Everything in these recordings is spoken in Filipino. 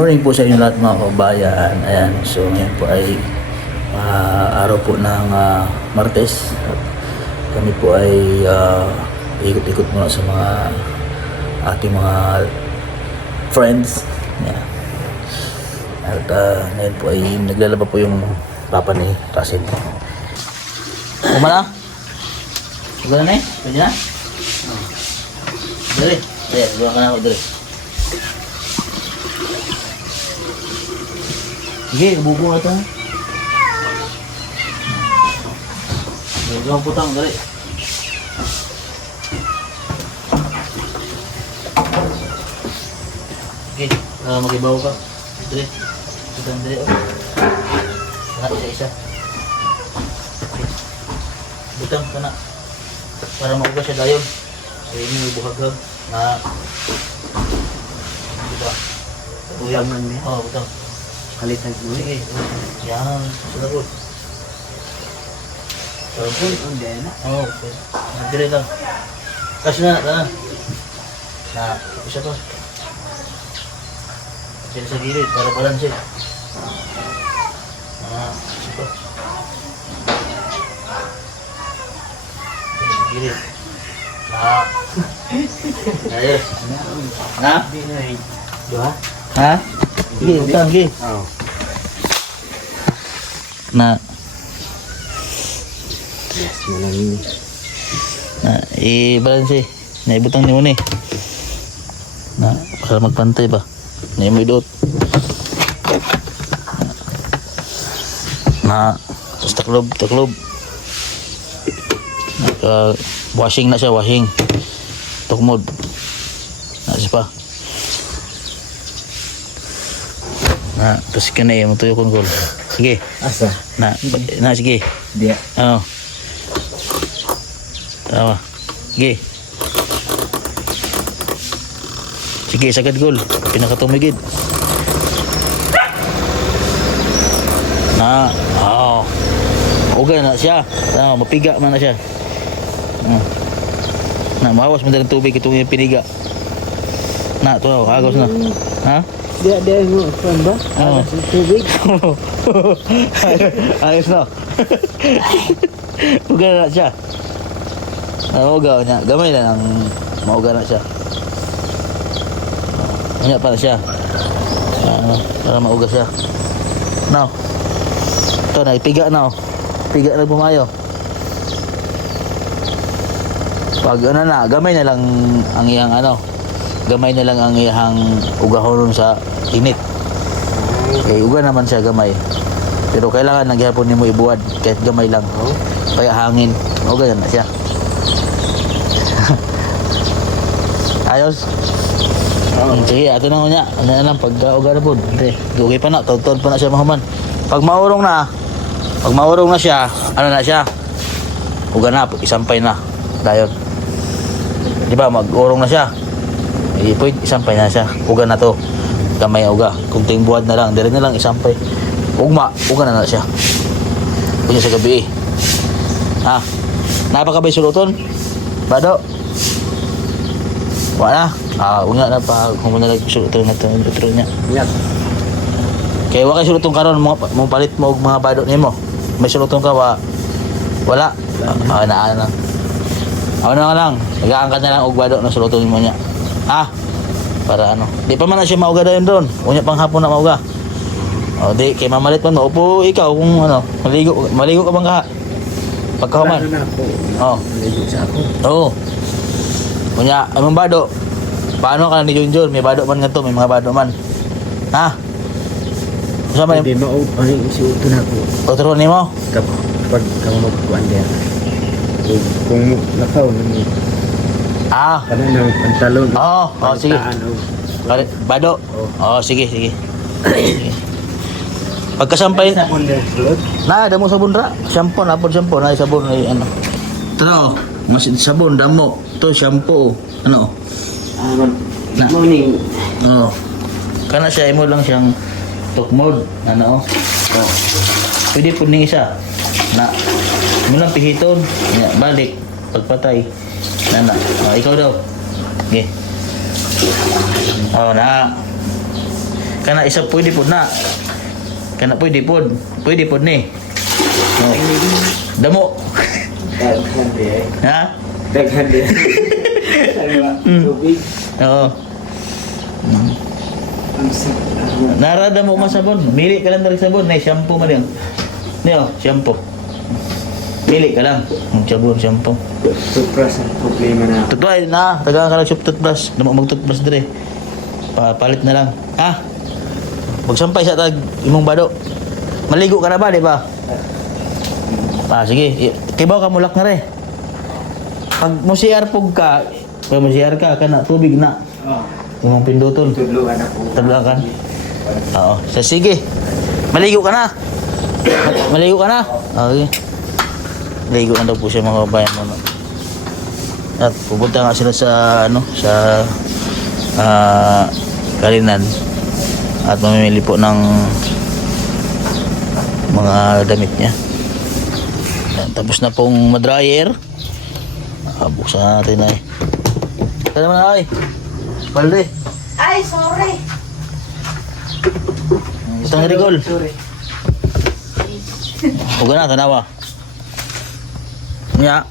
morning po sa inyo lahat mga kabayan. Ayan, so ngayon po ay araw po ng Martes. At kami po ay ikot-ikot muna sa mga ating mga friends. Ayan. At ngayon po ay naglalaba po yung papa ni Russell. Kumala? Kumala na eh? Pwede na? Dali. Ayan, buwan ka na ako dali. Sige, bubo na ito. Huwag putang, dali. Okay, mag-ibaw ka. Dali. Putang, dali. Kana, isa-isa. Okay. Butang, kana. Para mauga siya dayon. Kaya mo ibuhag-hag na... Diba? Uyang man niya. Oo, butang. Kalitag mo. Sige. Yan. Salagot. Full on din na. Oo. Nagdiri lang. Kasi na. Isa to. Sila sa gilid. Para balansin. Isa to. Sila sa gilid. Ayos. Na? Diba? Ha? Sige. Utang. Sige. Oo. Na. Yes, malang Na i-balance na ibutang ni mo ni na para magpantay ba na mo idot na taklob washing na siya tukmod na siya pa na tapos ka na yung tuyo kong gol sige asa? na sige Diya. oo tama. Sige, sagad gol. Pinakatumigid. Na, uga na siya. Mapiga man na siya. Na, mahawas mo na ng tubig itong yung piniga. Na, ito, agos na. Ha? Diya mo, fan ba? Oo. Sa tubig? Ayos na. Uga na siya. Uga niya. Gamay na ang mauga na siya. Kanya pa na siya. Para mauga siya. Now. Ito na, ipiga na. Piga na bumayo. Pag gamay na lang ang iyang gamay na lang ang iyang ugahon sa init. Okay, uga naman siya gamay. Pero kailangan nagyapon nimo ibuwad kahit gamay lang. Kaya hangin. Uga na siya. Ayos. Sige, ato na niya. Ano na lang pag-uga na po. Okay pa na, taon pa na siya mahuman. Pag maurong na siya, ano na siya? Uga na, isampay na. Dayon. Di ba, mag-urong na siya. Pwede, isampay na siya. Uga na to. Kamay uga. Kung ting buwad na lang, dire na lang isampay. Uga na siya. Pwede sa gabi. Ha? Napakabay suluton? Bado? Wala. Una na pa kung na nagsulutong na ito yung niya. Yan. Kaya wala kayo sulutong karon mo palit mo og mga bado nimo. May sulutong ka wala. Na lang. Nagaangkat na lang og bado na sulutong mo niya. Para Di pa man na siya mauga dayon doon. Unya pang hapon na mauga. Di kay mamalit man mo. Upo ikaw kung maligo ka bang kaha? Pagkahuman. Plano na ako. Maligo sa ako. Oo. Kunya, among bado. Paano ka ni Junjun? May bado man nga to, may mga bado man. Ha? Sama Hindi maupang si Uto na ako. Otro nimo? Kapag kamo magkuhan diya. Kung nakaw nang kanan ng pantalon. Sige. Palitaan, Bado? Sige. Pagkasampay sabon din sulod. damo sabon ra. Shampoo na sabon ay Tara, mas sabon damo. To shampoo. Good morning. Kana siya imo lang siyang tukmod. Pwede po ning isa. Mo lang pihiton. Balik. Pagpatay. Ikaw daw. Okay. Na. Kana isa pwede pod na. Kana pwede pod ni. Oh. Damo. Daghan di. Ha? Daghan di. Tubig. Oo. Ang sakit. Narada mo masabon. Mili ka lang ng sabon. Nay, shampoo man yan. Niyo, shampoo. Mili ka lang. Sabon, shampoo. Supras ang problema na. Totoo na. Taga ka lang siya toothbrush. Damo mag-toothbrush dire. Palit na lang. Ha? Magsampay sa tag imong bado. Maligo ka na ba, di ba? Sige. Kibaw ka mulak na rin. Pag musiyar pug ka, pag musiyar ka, kana tubig na. Imong pinduton. Tudluan ako. Tablakan. Oo. So, sige. Maligo ka na. Maligo ka na. Okay. Maligo na daw po siya mga kabayan mo. At pupunta nga sila sa sa Kalinan. At mamimili po ng mga damit niya. Yan, tapos na pong madryer. Buksan natin ay. Kaya naman ay. Balde. Ay, sorry. Itong rigol. Sorry. Uga na, tanawa. Nya.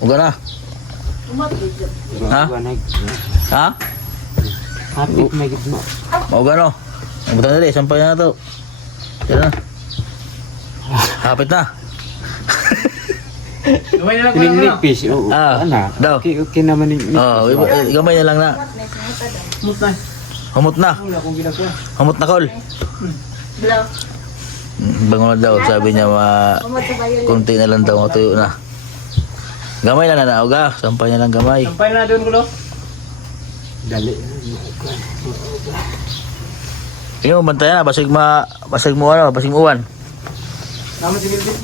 Uga na. Ha? Ha? Hapit may gitna. Uga no. Buta na rin, sampay na to. Yan na. Hapit na. Pininipis. Oo. Ana. Daw. Okay naman ni. Oh, gamay na lang na. Humot na. Humot na kol. Hello. Bango na daw, sabi niya kunti na lang daw, matuyo na. Gamay na na, uga. Sampay na lang gamay. Sampay na doon ko. Dali. Tingnan mo, bantayan na. Basig mo uwan. Tama si Gilbert.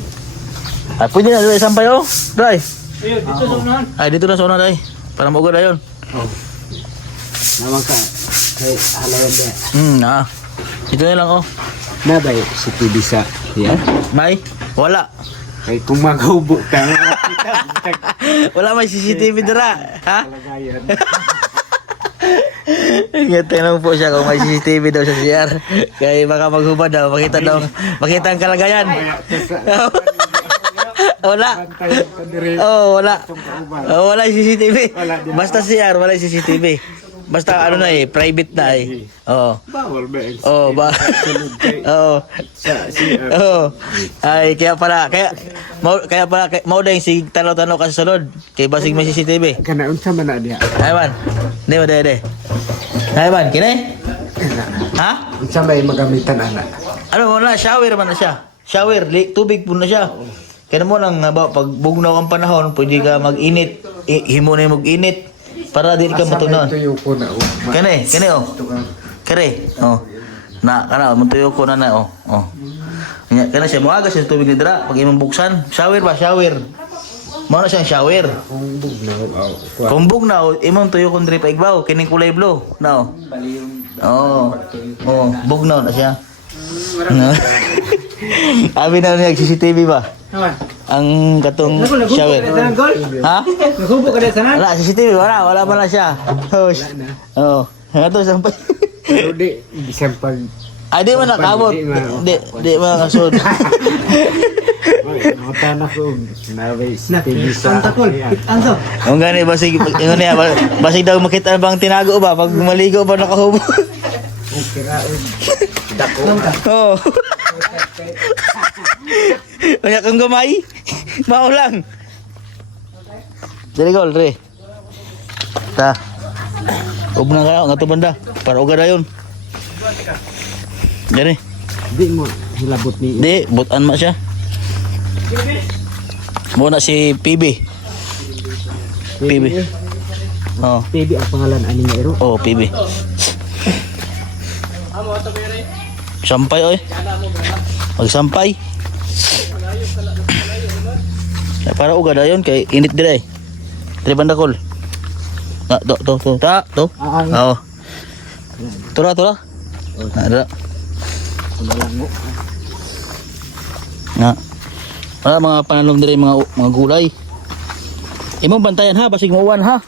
Ay, pwede na doon sampay oh. Dai. Ayun, dito sa unahan. Ay, dito na sa una dai. Para mauga na yun. Naman ka. Kay halayan dia. Dito na lang oh. Nabay si Tibisa. Yan. May? Wala. Kay kung maghubo ka. Wala may CCTV dira. Ha? Kalagayan. Ngayon lang po siya kung may CCTV daw sa CR. Kaya baka maghubad daw. Makita ang kalagayan. Wala. Wala. Wala yung CCTV. Basta CR, wala yung CCTV. Basta private na eh. Bawal ba? Ay, kaya pala mau dahil si tanaw-tanaw ka sa sulod. Kaya basig may CCTV. Kana unsa man na diha? Ay man. Hindi. Ay man, kini? Ha? Unsa may magamitan ana? Ano mo na, shower man na siya. Shower, tubig po na siya. Kaya mo lang, pag bugnaw ang panahon, pwede ka mag-init. Himo na yung mag-init. Para di ka matunaw. Asa may tuyo ko na. Kani oh. Kare, oh. Kana, matuyo ko na oh. Kana siya, muagas yung tubig ni dira. Pag imong buksan, shower ba? Shower. Mao na siyang shower. Kung bugnaw, imong tuyo kong diri pa igbaw. Kining kulay blue. No. Bugnaw na siya. Abi na niya CCTV ba? Naman. Ang katong shower. Ha? Naghubo ka din sa nan? Wala, CCTV, wala pa na siya. Host. Ito, sampay. Pero di bisan pag Ay, di man nakamot. Di man nakasod. Nota na ko. Nabay si Snap. Tibisa. Antakol. Anso. Ang gani, basig daw makita bang tinago ba? Pag maligo ba nakahubo? Dako. Oo. Kanya kang gamay. Maulang. Dari gol, re. Ta. Ubnang ka nga to banda. Para uga dayon. Dari. Di mo hilabot ni. Di, butan ma siya. Muna si PB. PB. Oh. TV ang pangalan ani nga ero. Oh, PB. Sampay oy. Magsampay. Para uga dayon kay init dire. Dire banda kol. To. Oo. Tura. Ada. Wala mga panalong dire mga gulay. Imong bantayan ha, basig mo uwan ha.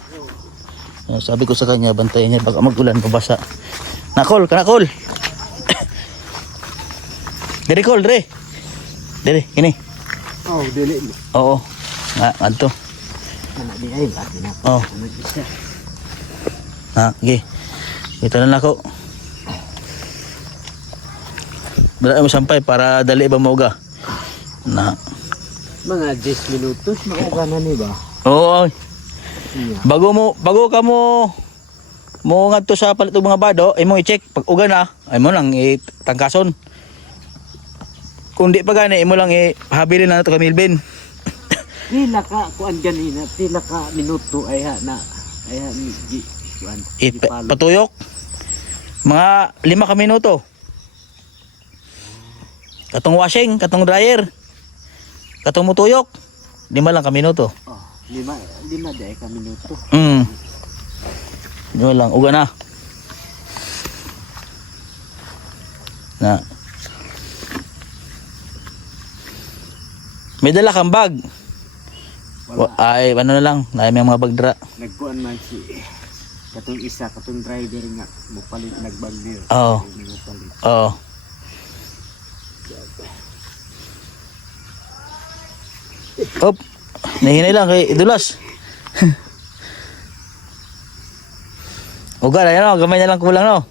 Sabi ko sa kanya, bantayan niya baka magulan pabasa. Nakol, kanakol. Dere kol, dere. Dere, kini. Oh, dili mo. Oo. Nga, adto. Anak di ay, bakit na. Oh. Mag-isa. Ha, okay. Ito na ako. Wala mo sampay para dali ba mauga. Na. Mga 10 minutos, mauga na ni ba? Oo. Iya. Bago ka mo ngadto sa palit og mga bado, imo i-check pag uga na, ay mo lang itangkason. Kung di pa gani, imo lang ihabilin na nato ka Milbin. Pila ka kuan ganina, pila ka minuto ay ha na ay ha ni kuan. gipalo. Patuyok. Mga 5 ka minuto. Katong washing, katong dryer. Katong mutuyok. 5 lang ka minuto. Oh, lima di ay ka minuto. Yun lang, uga na. Na. May dala kang bag. Ay, ano na lang, may mga bagdra. Nagkuan man si katong isa katong driver nga mopalit nagbagyo. Oo. Mopalit. Oo. Op, nahinay lang kay Idulas. Uga na yan, gamay na lang kulang, no?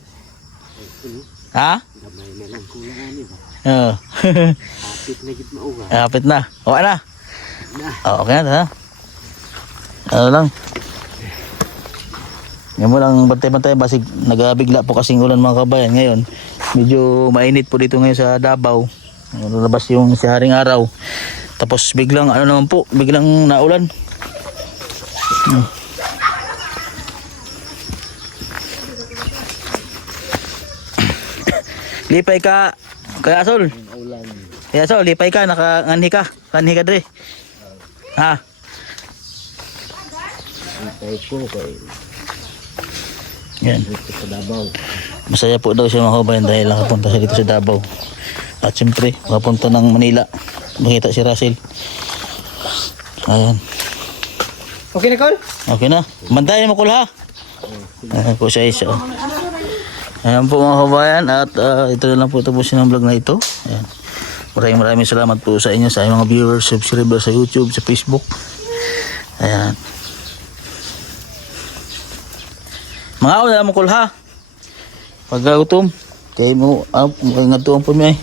Ha? Gamay na lang kulang ani ba. Oo. Kapit na gid mauga. Kapit na. Okay na. Na. Oh, okay na, ha? Ano lang. Ngayon mo lang bantay-bantay basig nagabigla po kasing ulan mga kabayan ngayon. Medyo mainit po dito ngayon sa Davao. Labas yung si haring araw. Tapos biglang ano naman po, biglang naulan. Lipay ka, kaya Sol. Kaya Sol, lipay ka, nakaanhi ka. Kanhi ka dre. Ha? Antay ko kay Yan. dito sa Davao. Masaya po daw siya mga kabayan dahil nakapunta siya dito sa Davao. At siyempre, makapunta ng Manila. Makita si Russell. Ayan. Okay na, Col? Okay na. Bantayan mo kul ha. Ayan po siya isa. Ayan po mga kabayan. At ito na lang po tapusin ang vlog na ito. Ayan. Maraming salamat po sa inyo, sa mga viewers, subscribers sa YouTube, sa Facebook. Ayan. Mga ako na lang mo kul ha. Pagkagutom. Kaya mo, nga tuwang po niya eh.